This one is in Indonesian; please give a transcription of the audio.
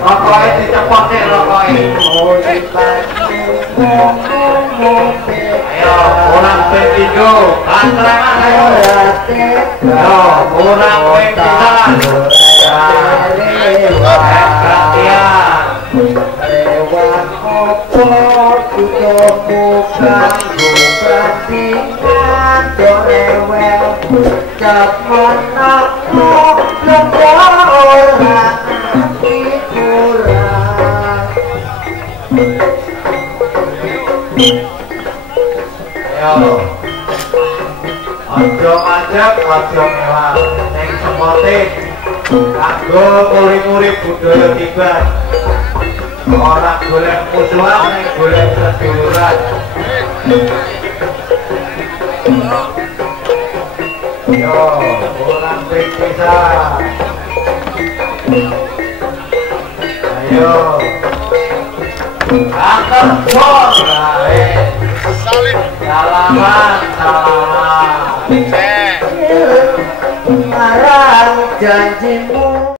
Rokoknya dicepotin rokoknya. Ayo, kurang pintu, antrean ayo. Yo, kurang pintu. Perhatian. Lewat opor, tutup bukan bandingan dorewel. Jaman aku lemah orang kurang. Ayo, ojo ajak, ojo mewah. Neng semotik, kanggo muri-muri budaya tiban. Orang golek musuhan, neng golek seduluran. Yo, kurang bisa. Ayo, kantor bor, salaman, salaman. Marang janjimu